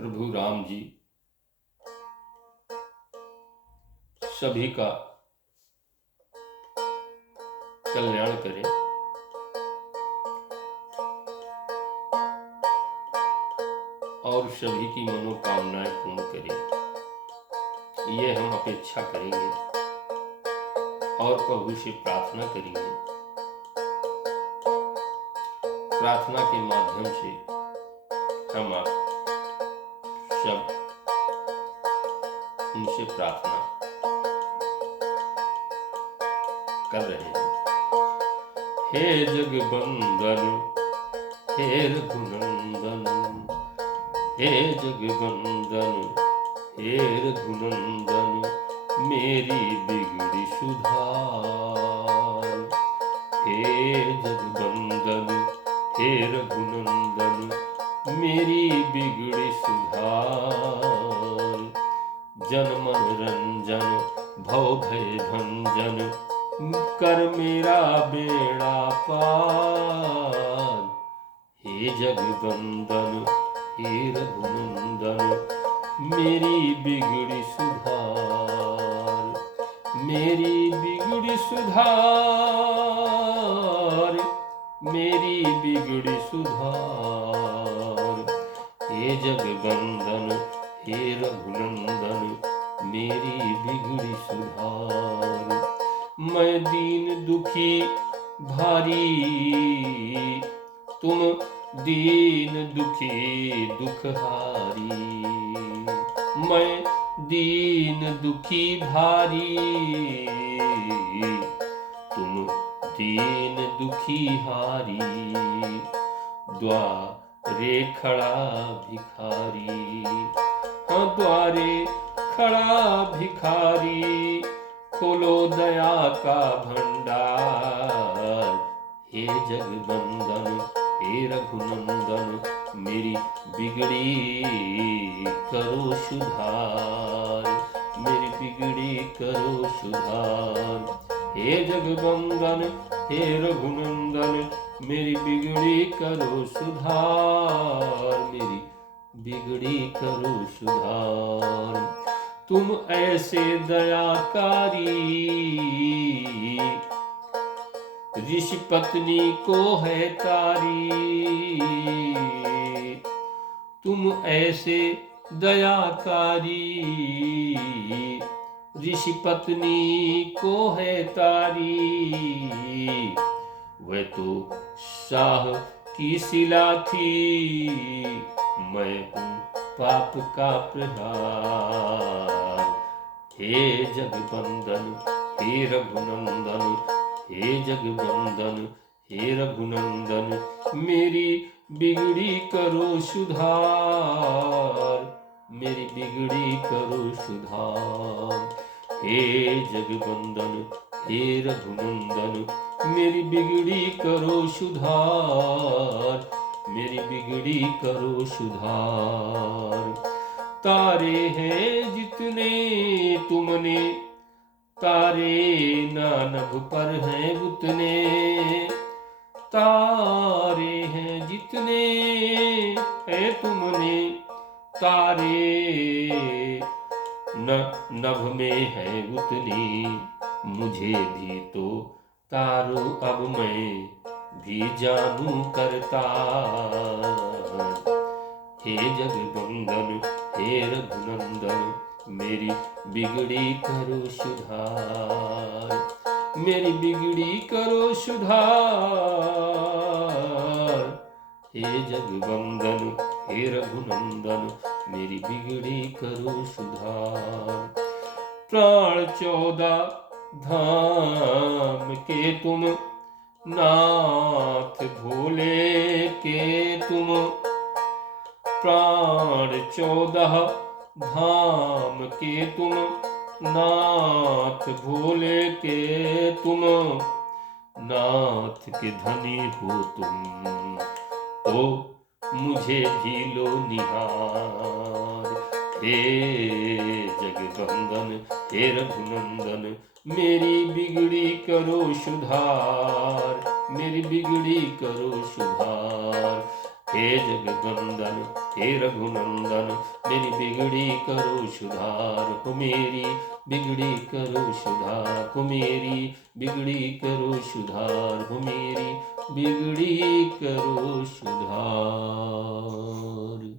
प्रभु राम जी सभी का कल्याण करें और सभी की मनोकामनाएं पूर्ण करें, ये हम अपेक्षा करेंगे और प्रभु से प्रार्थना करेंगे। प्रार्थना के माध्यम से हम आप सब उनसे प्रार्थना कर रहे हैं। हे जगबंदन, हे रघुनंदन, हे जगबंदन, हे रघुनंदन, मेरी बिगड़ी सुधार। हे जगबंदन, हे रघुनंदन, मेरी बिगड़ी सुधार। जन मन रंजन, भव भय भंजन, कर मेरा बेड़ा पार। हे जगबंदन, हे रघुनंदन, मेरी बिगड़ी सुधार, मेरी बिगड़ी सुधार, मेरी बिगड़ी सुधार। हे जगबंदन, हे रघुनंदन, मेरी बिगड़ी सुधार। मैं दीन दुखी भारी, तुम दीन दुखी दुखहारी। मैं दीन दुखी भारी, तुम दीन दुखी हारी। द्वारे खड़ा भिखारी, हाँ द्वारे खड़ा भिखारी, खोलो दया का भंडार। हे जगबंदन, हे रघुनंदन, मेरी बिगड़ी करो सुधार, मेरी बिगड़ी करो सुधार। हे जगबंदन, हे रघुनंदन, मेरी बिगड़ी करो सुधार, मेरी बिगड़ी करो सुधार। तुम ऐसे दयाकारी, ऋषि पत्नी को है तारी। तुम ऐसे दयाकारी, ऋषि पत्नी को है तारी। वह तो शाह की शिला थी, मैं हूँ पाप का प्रहार। हे जगबंदन, हे रघुनंदन, हे जगबंदन, हे रघुनंदन, मेरी बिगड़ी करो सुधार, मेरी बिगड़ी करो सुधार। हे जगबंदन, हे रघुनंदन, मेरी बिगड़ी करो सुधार, मेरी बिगड़ी करो सुधार। तारे हैं जितने तुमने, तारे नानभ पर हैं उतने। तारे हैं जितने हैं तुमने, तारे नभ में है उतनी। मुझे भी तो तारो अब मैं भी जानू करता। हे जगबंदन, हे रघुनंदन, मेरी बिगड़ी करो सुधार, मेरी बिगड़ी करो सुधार। हे जगबंदन, हे रघुनंदन, मेरी बिगड़ी करो सुधार। प्राण 14 धाम के तुम, नाथ भोले के तुम। प्राण 14 धाम के तुम, नाथ भोले के तुम। नाथ के धनी हो तुम, तो मुझे भी लो निहार। हे जगबंदन, हे रघुनंदन, मेरी बिगड़ी करो सुधार, मेरी बिगड़ी करो सुधार। हे जगबंदन, हे रघुनंदन मेरी बिगड़ी करो सुधार हो, मेरी बिगड़ी करो सुधार हो, मेरी बिगड़ी करो सुधार हो, मेरी बिगड़ी करो सुधार।